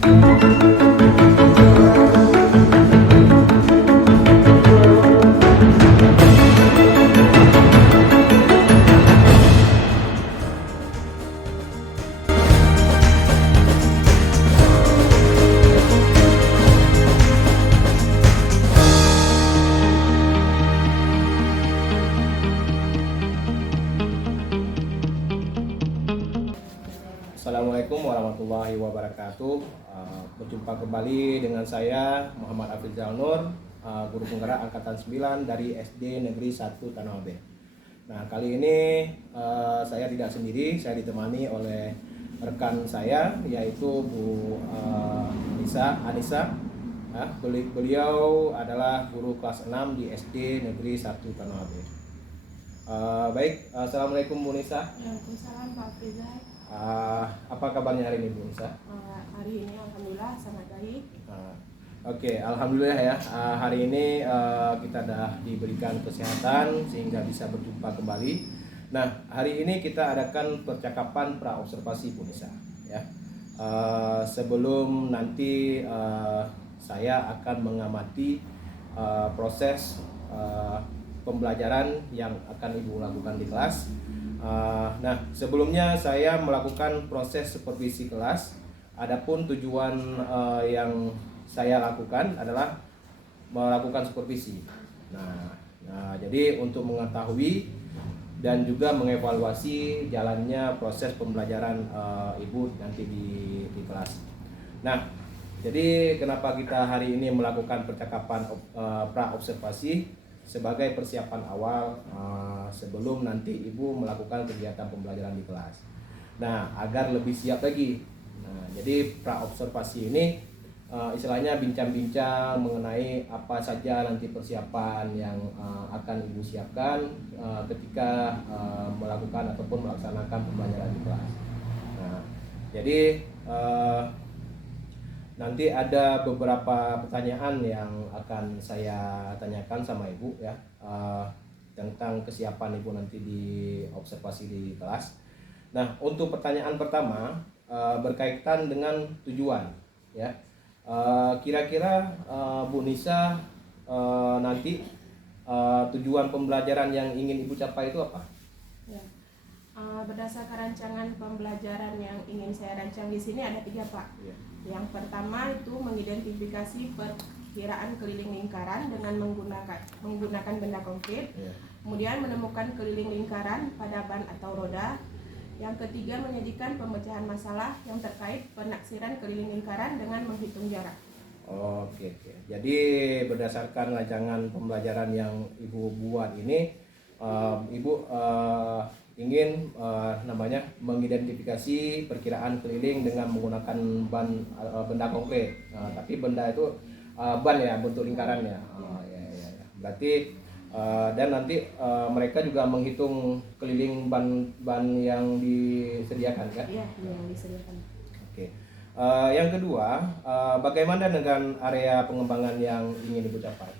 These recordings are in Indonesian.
Assalamualaikum warahmatullahi wabarakatuh. Berjumpa kembali dengan saya Muhammad Afrizal Nur, guru penggerak angkatan 9 dari SD Negeri 1 Tanah Abeh. Nah, kali ini saya tidak sendiri, saya ditemani oleh rekan saya yaitu Bu Anissa. Beliau adalah guru kelas 6 di SD Negeri 1 Tanah Abeh. Baik, Assalamualaikum Bu Nisa. Waalaikumsalam Pak Afrizal. Apa kabarnya hari ini Bu Nisa? Hari ini alhamdulillah sangat baik. Oke, alhamdulillah ya. Hari ini kita dah diberikan kesehatan sehingga bisa berjumpa kembali. Nah, hari ini kita adakan percakapan pra-observasi Bu Nisa ya. Sebelum nanti saya akan mengamati proses pembelajaran yang akan Ibu lakukan di kelas. Nah, sebelumnya saya melakukan proses supervisi kelas. Adapun tujuan yang saya lakukan adalah melakukan supervisi. Nah, jadi untuk mengetahui dan juga mengevaluasi jalannya proses pembelajaran Ibu nanti di kelas. Nah, jadi kenapa kita hari ini melakukan percakapan pra-observasi sebagai persiapan awal sebelum nanti Ibu melakukan kegiatan pembelajaran di kelas. Nah, agar lebih siap lagi. Nah, jadi pra-observasi ini istilahnya bincang-bincang mengenai apa saja nanti persiapan yang akan Ibu siapkan ketika melakukan ataupun melaksanakan pembelajaran di kelas. Nah, jadi nanti ada beberapa pertanyaan yang akan saya tanyakan sama Ibu ya tentang kesiapan Ibu nanti di observasi di kelas. Nah, untuk pertanyaan pertama berkaitan dengan tujuan ya. Kira-kira Bu Nisa nanti tujuan pembelajaran yang ingin Ibu capai itu apa? Ya. Berdasarkan rancangan pembelajaran yang ingin saya rancang di sini ada 3 Pak. Ya. Yang pertama itu mengidentifikasi perkiraan keliling lingkaran dengan menggunakan benda konkret. Ya. Kemudian menemukan keliling lingkaran pada ban atau roda. Yang ketiga menyajikan pemecahan masalah yang terkait penaksiran keliling lingkaran dengan menghitung jarak. Oke. Jadi berdasarkan rancangan pembelajaran yang Ibu buat ini, Ibu ingin mengidentifikasi perkiraan keliling dengan menggunakan benda konkret. Tapi benda itu ban ya, bentuk lingkaran ya. Ya. Berarti dan nanti mereka juga menghitung keliling ban yang disediakan kan? Iya, yang disediakan. Oke. Yang kedua, bagaimana dengan area pengembangan yang ingin Ibu capai?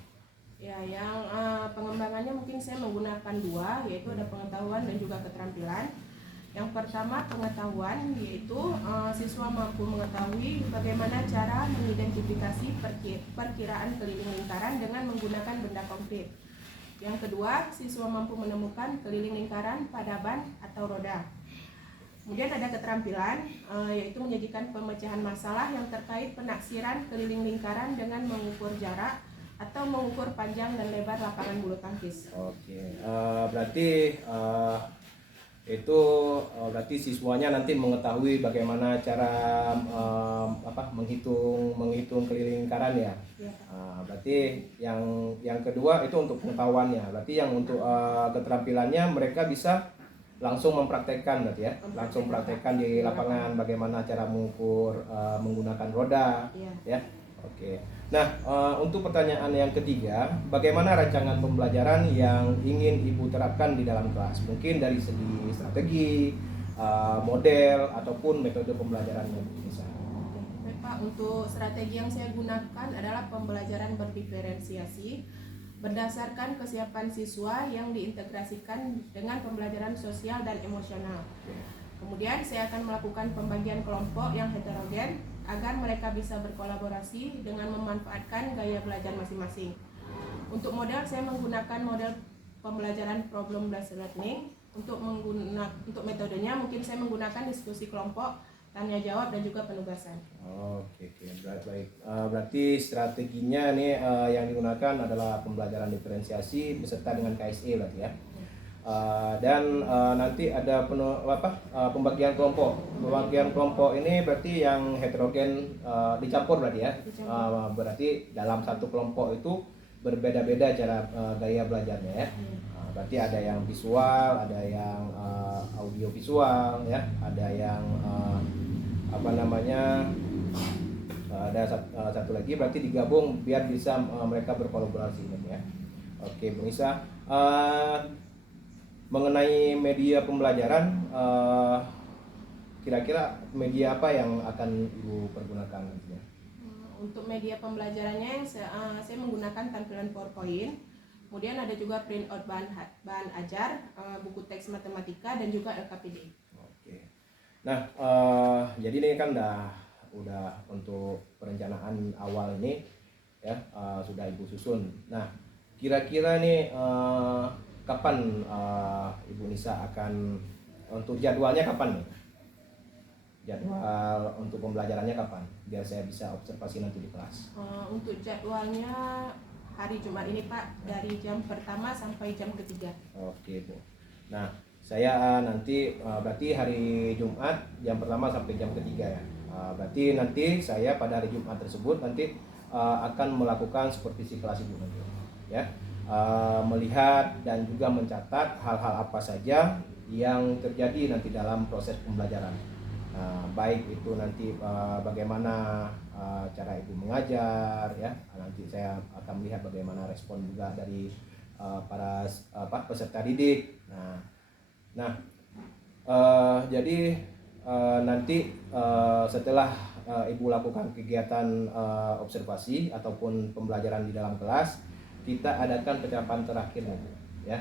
Ya, yang pengembangannya mungkin saya menggunakan 2, yaitu ada pengetahuan dan juga keterampilan. Yang pertama pengetahuan, yaitu siswa mampu mengetahui bagaimana cara mengidentifikasi perkiraan keliling lingkaran dengan menggunakan benda konkret. Yang kedua, siswa mampu menemukan keliling lingkaran pada ban atau roda. Kemudian ada keterampilan, yaitu menyajikan pemecahan masalah yang terkait penaksiran keliling lingkaran dengan mengukur jarak atau mengukur panjang dan lebar lapangan bulu tangkis. Oke, berarti berarti siswanya nanti mengetahui bagaimana cara menghitung keliling lingkaran ya. Ya. Berarti yang kedua itu untuk pengetahuannya. Berarti yang untuk keterampilannya mereka bisa langsung mempraktekkan berarti ya. Langsung praktekkan di lapangan bagaimana cara mengukur menggunakan roda ya. Oke. Nah, untuk pertanyaan yang ketiga, bagaimana rancangan pembelajaran yang ingin Ibu terapkan di dalam kelas? Mungkin dari segi strategi, model, ataupun metode pembelajarannya bisa. Baik Pak, untuk strategi yang saya gunakan adalah pembelajaran berdiferensiasi berdasarkan kesiapan siswa yang diintegrasikan dengan pembelajaran sosial dan emosional. Kemudian saya akan melakukan pembagian kelompok yang heterogen agar mereka bisa berkolaborasi dengan memanfaatkan gaya belajar masing-masing. Untuk model saya menggunakan model pembelajaran problem based learning. Untuk metodenya mungkin saya menggunakan diskusi kelompok, tanya jawab dan juga penugasan. Oke, baik. Berarti strateginya nih yang digunakan adalah pembelajaran diferensiasi beserta dengan KSE berarti ya. Dan nanti ada pembagian kelompok. Pembagian kelompok ini berarti yang heterogen dicampur berarti ya. Berarti dalam satu kelompok itu berbeda-beda cara gaya belajarnya ya. Berarti ada yang visual, ada yang audio visual ya, ada yang ada satu lagi berarti digabung biar bisa mereka berkolaborasi ya. Oke, Bung Isa, mengenai media pembelajaran, kira-kira media apa yang akan Ibu pergunakan nantinya? Untuk media pembelajarannya saya menggunakan tampilan PowerPoint. Kemudian ada juga print out bahan ajar, buku teks matematika dan juga LKPD. Oke. Nah, jadi ini kan udah untuk perencanaan awal ini ya, sudah Ibu susun. Nah, kira-kira nih kapan Ibu Nisa akan, untuk jadwalnya kapan nih? Jadwal untuk pembelajarannya kapan? Biar saya bisa observasi nanti di kelas. Untuk jadwalnya hari Jumat ini Pak, dari jam pertama sampai jam ketiga. Oke Bu. Nah, saya nanti berarti hari Jumat jam pertama sampai jam ketiga ya. Berarti nanti saya pada hari Jumat tersebut nanti akan melakukan supervisi kelas Ibu nanti ya. Melihat dan juga mencatat hal-hal apa saja yang terjadi nanti dalam proses pembelajaran. Baik itu nanti bagaimana cara Ibu mengajar ya, nanti saya akan melihat bagaimana respon juga dari para peserta didik. Jadi nanti setelah Ibu lakukan kegiatan observasi ataupun pembelajaran di dalam kelas, kita adakan percakapan terakhir ya,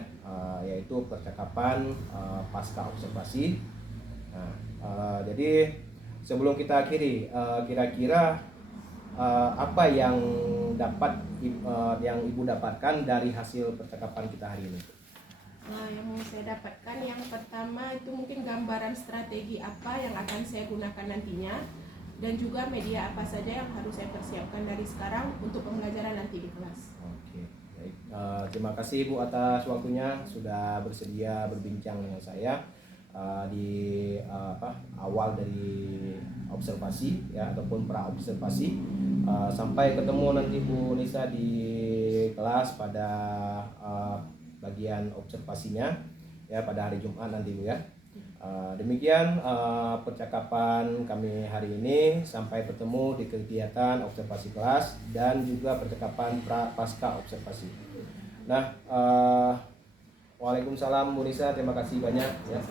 yaitu percakapan pasca observasi. Jadi sebelum kita akhiri, kira-kira apa yang Ibu dapatkan dari hasil percakapan kita hari ini? Yang saya dapatkan yang pertama itu mungkin gambaran strategi apa yang akan saya gunakan nantinya, dan juga media apa saja yang harus saya persiapkan dari sekarang untuk pembelajaran nanti di kelas. Oke, baik. Terima kasih Ibu atas waktunya, sudah bersedia berbincang dengan saya di awal dari observasi ya, ataupun pra observasi. Sampai ketemu nanti Bu Nisa di kelas pada bagian observasinya ya, pada hari Jumat nanti Bu ya. Demikian percakapan kami hari ini. Sampai bertemu di kegiatan observasi kelas dan juga percakapan pasca observasi. Nah, waalaikumsalam Bu Nisa, terima kasih banyak ya.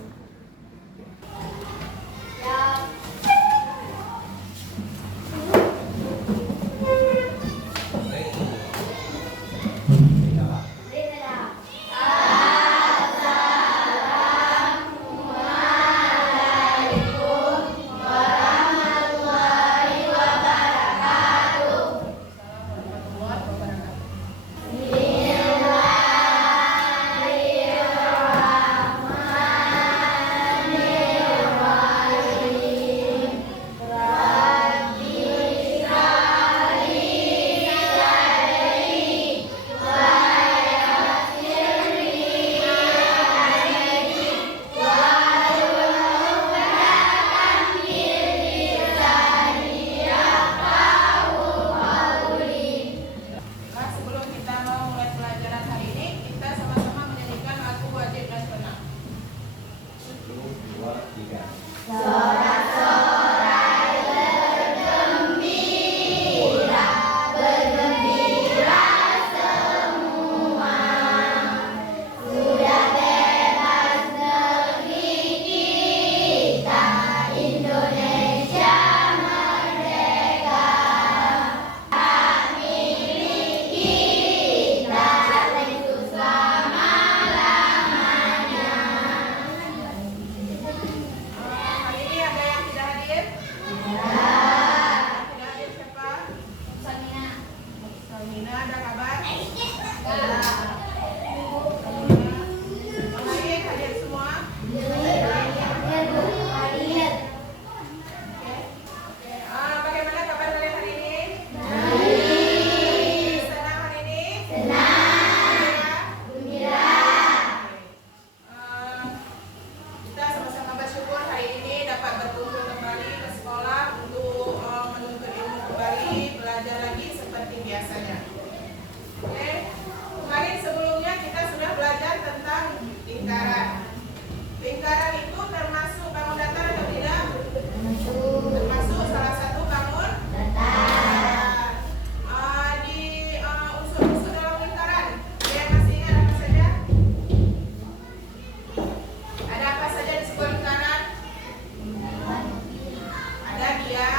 ya.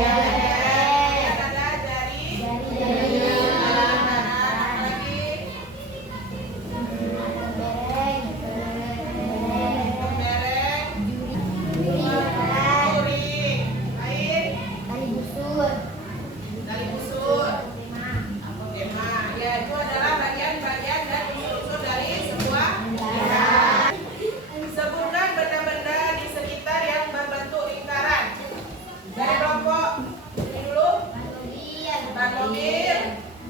Ya, kemudian ada jari kanan, lagi pembereng, kuring, lain tali busur. Ya, itu adalah bagian-bagian dan unsur-unsur dari sebuah lingkaran. Sebutkan benda-benda di sekitar yang berbentuk lingkaran. Dari kelompok ini dulu. Ban mobil,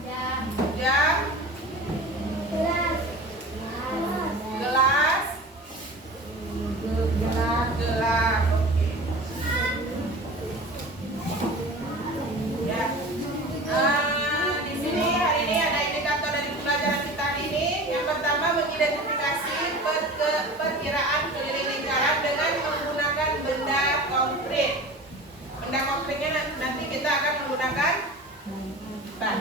jam, gelas, gelas. Oke. Ya. Di sini hari ini ada indikator dari pembelajaran kita hari ini. Yang pertama mengidentifikasi perkiraan keliling lingkaran dengan menggunakan benda konkret. Benda konkretnya nanti kita akan menggunakan ban.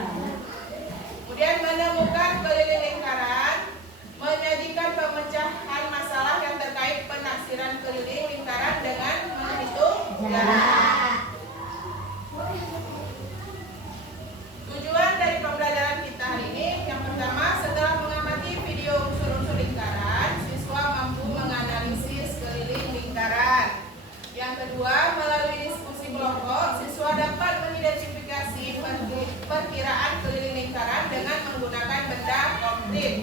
Kemudian menemukan keliling lingkaran, menyajikan pemecahan masalah yang terkait penaksiran keliling lingkaran dengan menghitung jarak. Tujuan dari pembelajaran kita hari ini, yang pertama, setelah mengamati video unsur-unsur lingkaran, siswa mampu menganalisis keliling lingkaran. Yang kedua, melalui diskusi kelompok, siswa dapat mengidentifikasi perkiraan keliling lingkaran dengan menggunakan benda konkret.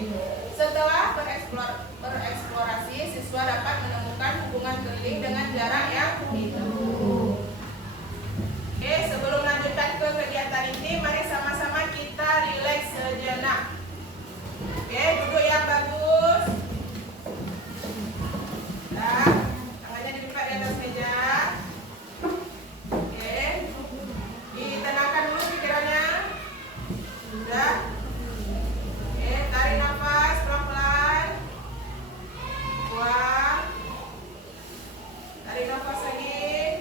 Setelah bereksplorasi, siswa dapat menemukan hubungan keliling dengan jarak yang ditempuh. Oke, sebelum lanjutkan ke kegiatan ini, mari sama-sama kita rileks sejenak. Oke, duduk yang bagus. Nah, tangannya dilipat di atas meja. Oke, ditenangkan dulu pikirannya. Sudah. Oke, tarik nafas pelan-pelan. Buang. Tarik nafas lagi.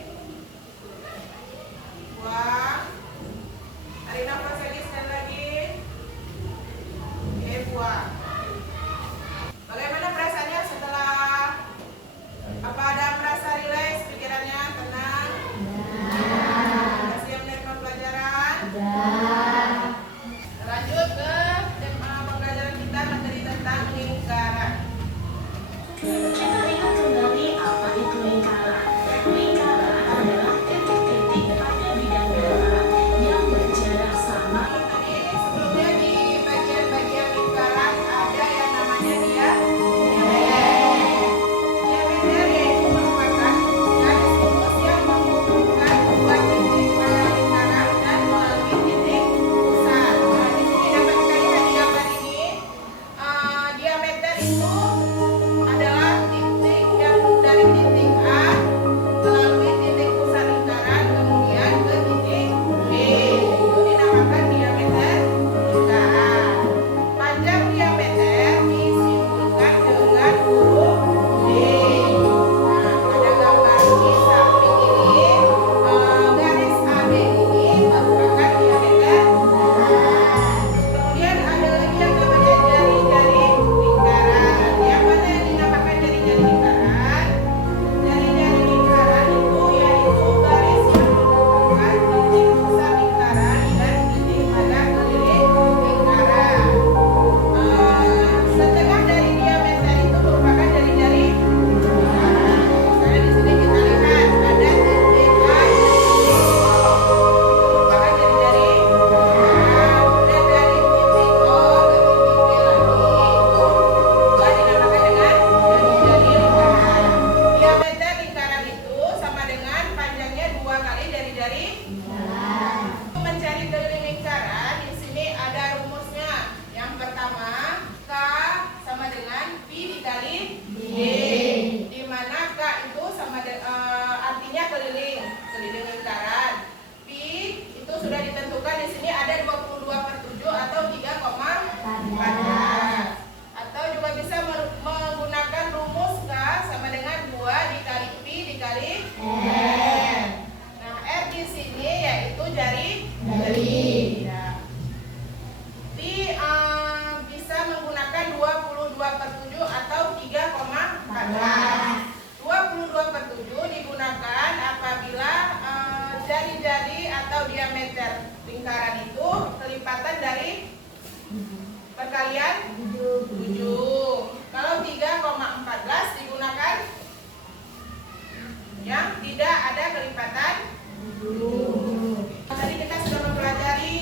Tadi kita sudah mempelajari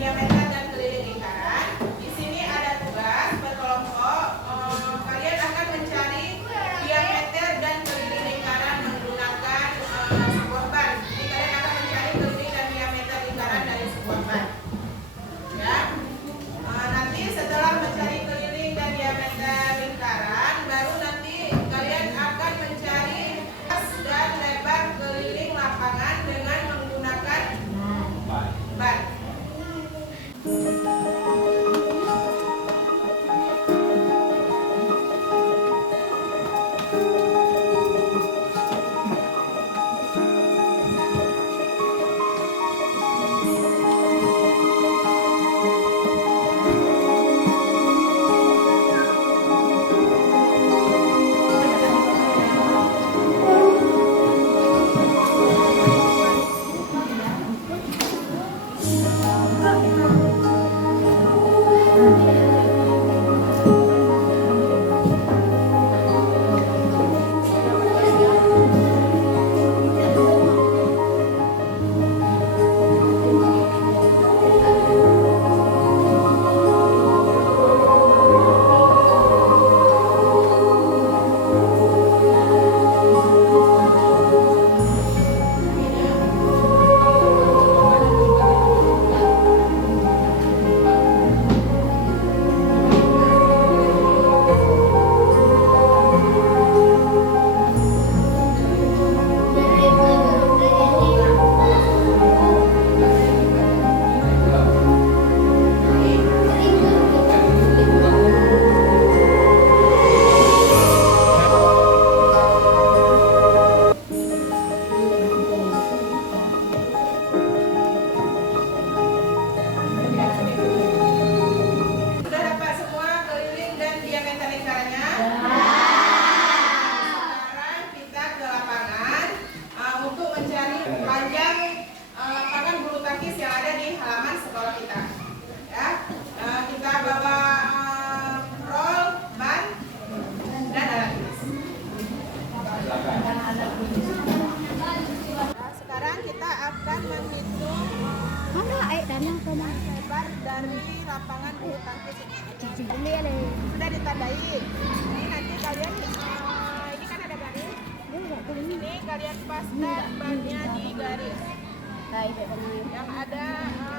diameter dan keliling lingkaran. Di sini ada tugas berkelompok. Kalian akan mencari diameter dan keliling lingkaran menggunakan sebuah ban. Jadi kalian akan mencari keliling dan diameter lingkaran dari sebuah ban. Ya. Nanti setelah mencari keliling dan diameter lingkaran, baru nanti kalian akan mencari luas dan lebar keliling lapangan dengan menggunakan ban. Sudah dapat semua keliling dan diameter lingkarannya? Sekarang kita ke lapangan untuk mencari panjang lapangan bulu tangkis yang ada di halaman sekolah kita. Ya, kita bawa roll, ban, dan alat tulis. Nah, sekarang kita akan menghitung lebar dari lapangan bulu tangkis ini. Sudah ditandai. Ini nanti kalian ini kan ada garis. Ini kalian paskan bannya di garis yang ada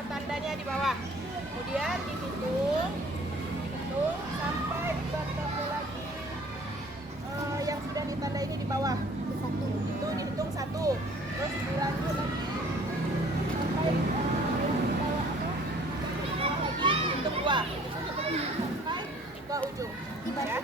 tandanya di bawah. Kemudian dihitung sampai bertemu lagi yang sudah ditandai ini di bawah. Itu dihitung 1. Terus dilanjut lagi sampai yang di bawah lagi hitung 2. Sampai ke ujung. Ya.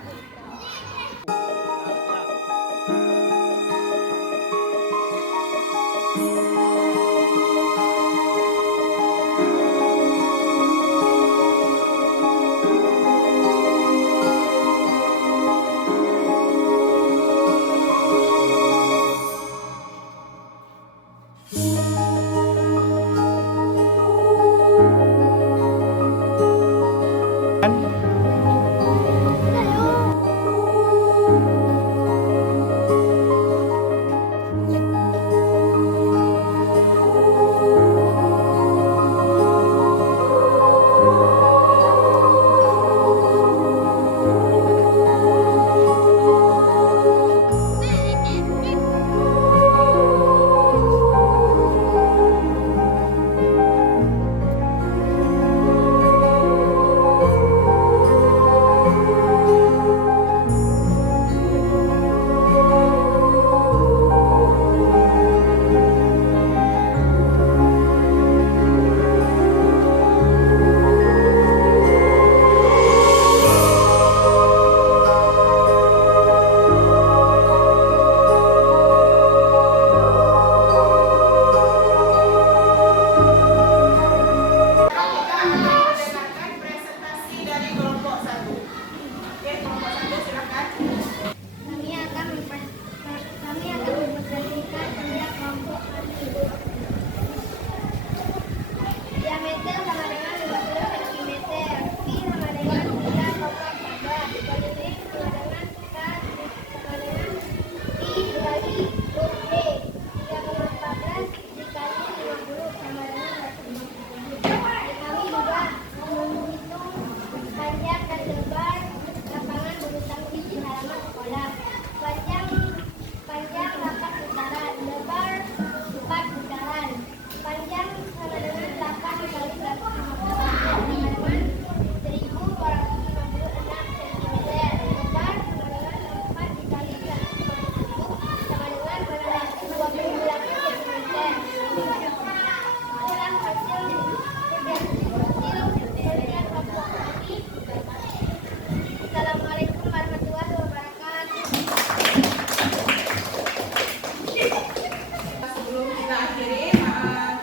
mengakhiri,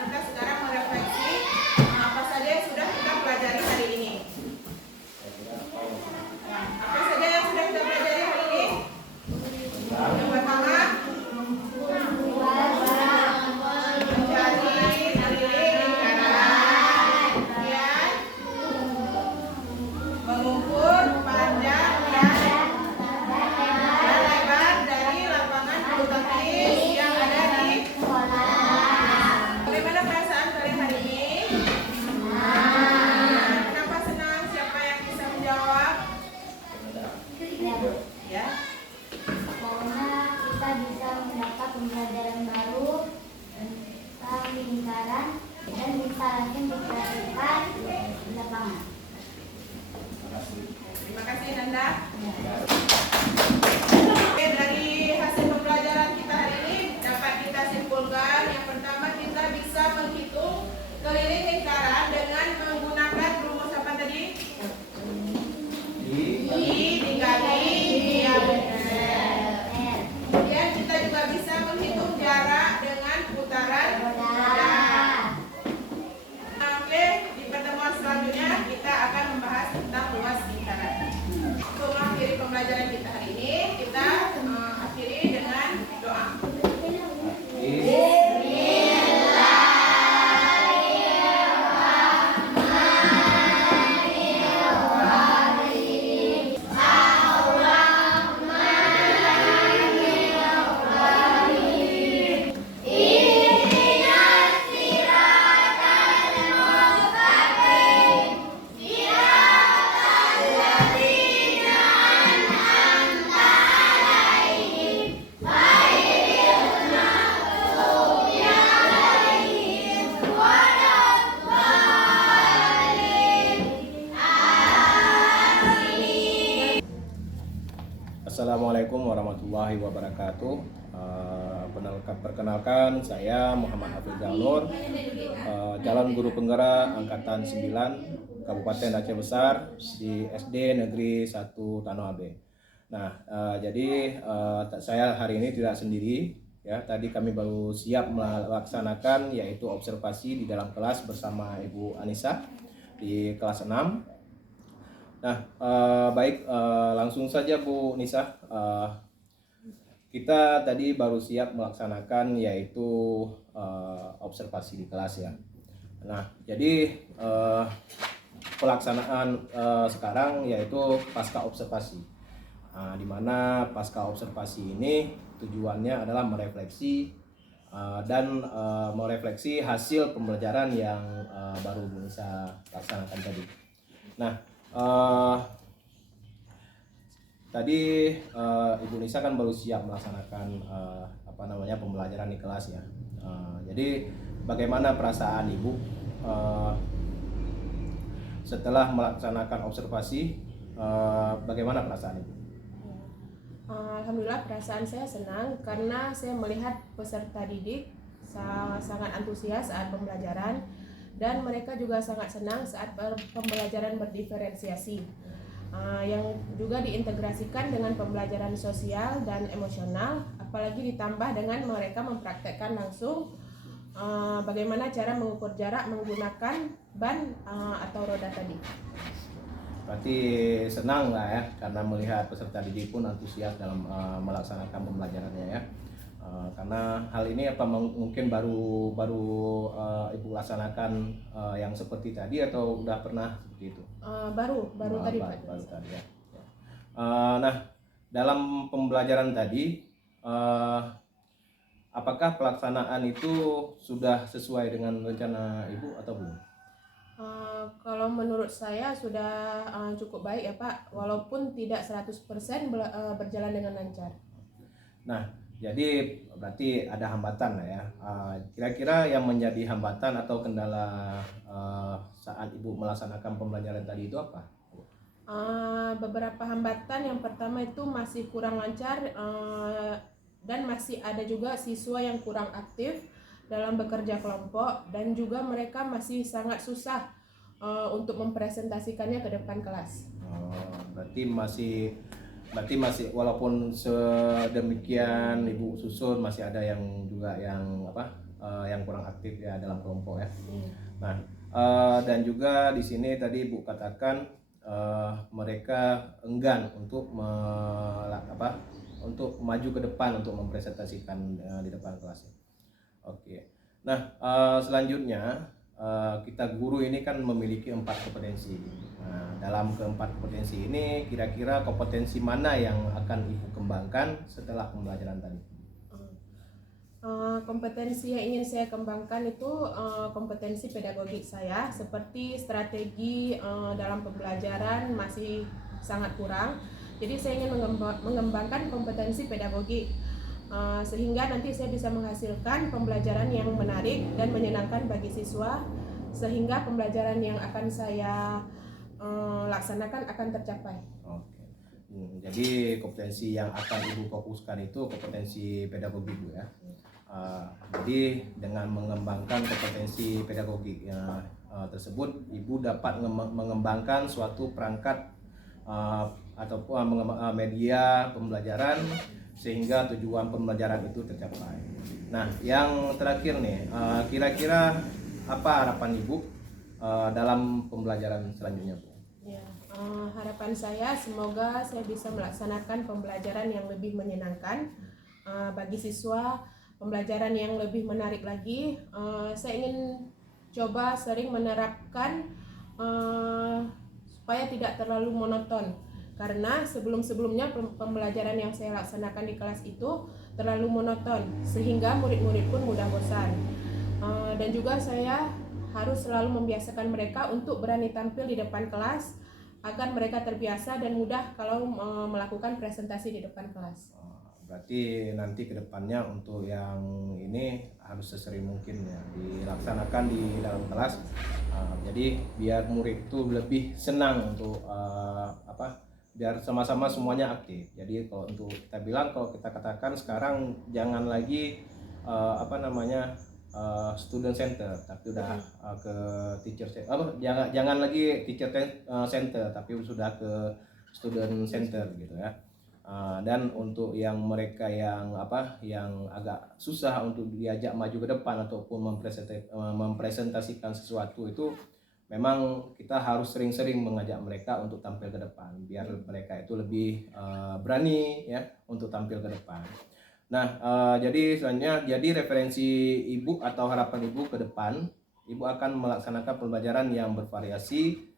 kita sekarang merefleksi apa saja yang sudah kita pelajari hari ini. Apa saja yang sudah kita pelajari hari ini? Yang pertama, mencari keliling lingkaran, kemudian mengukur panjang dan lebar dari lapangan bulu tangkis yang ada di sekolah. Bagaimana perasaan kalian hari ini? Kenapa senang? Siapa yang bisa menjawab? Ya. Karena kita bisa mendapat pembelajaran baru tentang lingkaran dan bisa langsung dipraktikkan di lapangan. Terima kasih Nanda. Oke, dari hasil pembelajaran kita hari ini dapat kita simpulkan yang pertama kita bisa menghitung keliling lingkaran dengan menggunakan rumus apa tadi? I dikali diameter. Kemudian kita juga bisa menghitung jarak dengan putaran roda. Oke, di pertemuan selanjutnya kita akan membahas tentang luas lingkaran. Untuk mengakhiri pembelajaran kita hari ini, kita akhiri dengan doa. Assalamualaikum warahmatullahi wabarakatuh. Perkenalkan saya Muhammad Hafizal Nur, calon guru penggerak angkatan 9 Kabupaten Aceh Besar di SD Negeri 1 Tanoh Abe. Nah, jadi saya hari ini tidak sendiri ya. Tadi kami baru siap melaksanakan yaitu observasi di dalam kelas bersama Ibu Anissa di kelas 6. Nah, baik, langsung saja Bu Nisa. Kita tadi baru siap melaksanakan yaitu observasi di kelas ya. Nah, jadi pelaksanaan sekarang yaitu pasca observasi. Di mana pasca observasi ini tujuannya adalah merefleksi dan merefleksi hasil pembelajaran yang baru Bu Nisa laksanakan tadi. Nah, tadi Ibu Nisa kan baru siap melaksanakan pembelajaran di kelas ya. Jadi bagaimana perasaan Ibu setelah melaksanakan observasi? Bagaimana perasaan Ibu? Alhamdulillah perasaan saya senang karena saya melihat peserta didik sangat antusias saat pembelajaran dan mereka juga sangat senang saat pembelajaran berdiferensiasi. Yang juga diintegrasikan dengan pembelajaran sosial dan emosional, apalagi ditambah dengan mereka mempraktekkan langsung bagaimana cara mengukur jarak menggunakan ban atau roda tadi. Berarti senang lah ya karena melihat peserta didik pun antusias dalam melaksanakan pembelajarannya ya. Karena hal ini mungkin baru Ibu laksanakan yang seperti tadi atau udah pernah seperti itu? Baru tadi Pak. Baru tadi ya. Nah, dalam pembelajaran tadi apakah pelaksanaan itu sudah sesuai dengan rencana Ibu atau belum? Kalau menurut saya sudah cukup baik ya Pak, walaupun tidak 100% berjalan dengan lancar. Nah, jadi berarti ada hambatan lah ya. Kira-kira yang menjadi hambatan atau kendala saat Ibu melaksanakan pembelajaran tadi itu apa? Beberapa hambatan, yang pertama itu masih kurang lancar dan masih ada juga siswa yang kurang aktif dalam bekerja kelompok dan juga mereka masih sangat susah untuk mempresentasikannya ke depan kelas. Berarti masih walaupun sedemikian Ibu susun masih ada yang juga yang yang kurang aktif ya dalam kelompok ya. Iya. Nah, dan juga di sini tadi Bu katakan mereka enggan untuk untuk maju ke depan untuk mempresentasikan di depan kelas. Oke. Nah, selanjutnya kita guru ini kan memiliki 4 kompetensi. Nah, dalam keempat kompetensi ini kira-kira kompetensi mana yang akan Ibu kembangkan setelah pembelajaran tadi? Kompetensi yang ingin saya kembangkan itu kompetensi pedagogik saya, seperti strategi dalam pembelajaran masih sangat kurang. Jadi saya ingin mengembangkan kompetensi pedagogik sehingga nanti saya bisa menghasilkan pembelajaran yang menarik dan menyenangkan bagi siswa, sehingga pembelajaran yang akan saya laksanakan akan tercapai. Oke. Jadi kompetensi yang akan Ibu fokuskan itu kompetensi pedagogik Bu ya. Jadi dengan mengembangkan kompetensi pedagogik tersebut, Ibu dapat mengembangkan suatu perangkat ataupun media pembelajaran sehingga tujuan pembelajaran itu tercapai. Nah, yang terakhir nih, kira-kira apa harapan Ibu dalam pembelajaran selanjutnya Bu? Ya, harapan saya semoga saya bisa melaksanakan pembelajaran yang lebih menyenangkan bagi siswa, pembelajaran yang lebih menarik lagi. Saya ingin coba sering menerapkan supaya tidak terlalu monoton, karena sebelum-sebelumnya pembelajaran yang saya laksanakan di kelas itu terlalu monoton sehingga murid-murid pun mudah bosan. Dan juga saya harus selalu membiasakan mereka untuk berani tampil di depan kelas agar mereka terbiasa dan mudah kalau melakukan presentasi di depan kelas. Berarti nanti ke depannya untuk yang ini harus sesering mungkin ya dilaksanakan di dalam kelas. Jadi biar murid itu lebih senang untuk biar sama-sama semuanya aktif. Jadi kalau untuk kita bilang, kalau kita katakan sekarang jangan lagi student center, tapi udah ke teacher center. Jangan lagi teacher center, tapi sudah ke student center gitu ya. Dan untuk yang mereka yang agak susah untuk diajak maju ke depan ataupun mempresentasikan sesuatu, itu memang kita harus sering-sering mengajak mereka untuk tampil ke depan biar mereka itu lebih berani ya untuk tampil ke depan. Nah, jadi selanjutnya, jadi referensi Ibu atau harapan Ibu ke depan, Ibu akan melaksanakan pembelajaran yang bervariasi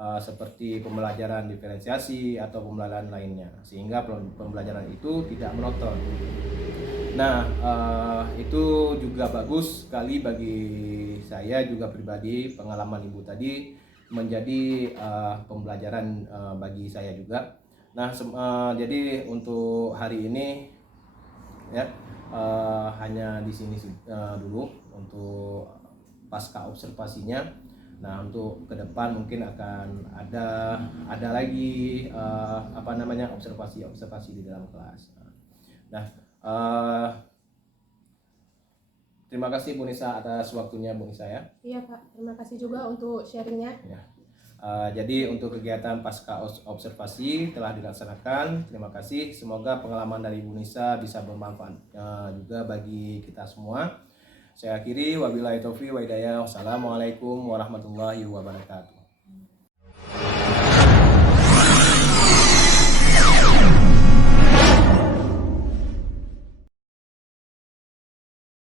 seperti pembelajaran diferensiasi atau pembelajaran lainnya, sehingga pembelajaran itu tidak monoton. Nah, itu juga bagus sekali bagi saya juga pribadi. Pengalaman Ibu tadi menjadi pembelajaran bagi saya juga. Nah, jadi untuk hari ini ya hanya di sini dulu untuk pasca observasinya. Nah, untuk ke depan mungkin akan ada lagi observasi di dalam kelas. Nah, terima kasih Bu Nisa atas waktunya Bu Nisa ya. Iya Pak, terima kasih juga untuk sharingnya. Ya. Jadi untuk kegiatan pasca observasi telah dilaksanakan. Terima kasih. Semoga pengalaman dari Bu Nisa bisa bermanfaat juga bagi kita semua. Saya akhiri, wabillahi taufiq wa hidayah. Wassalamualaikum warahmatullahi wabarakatuh.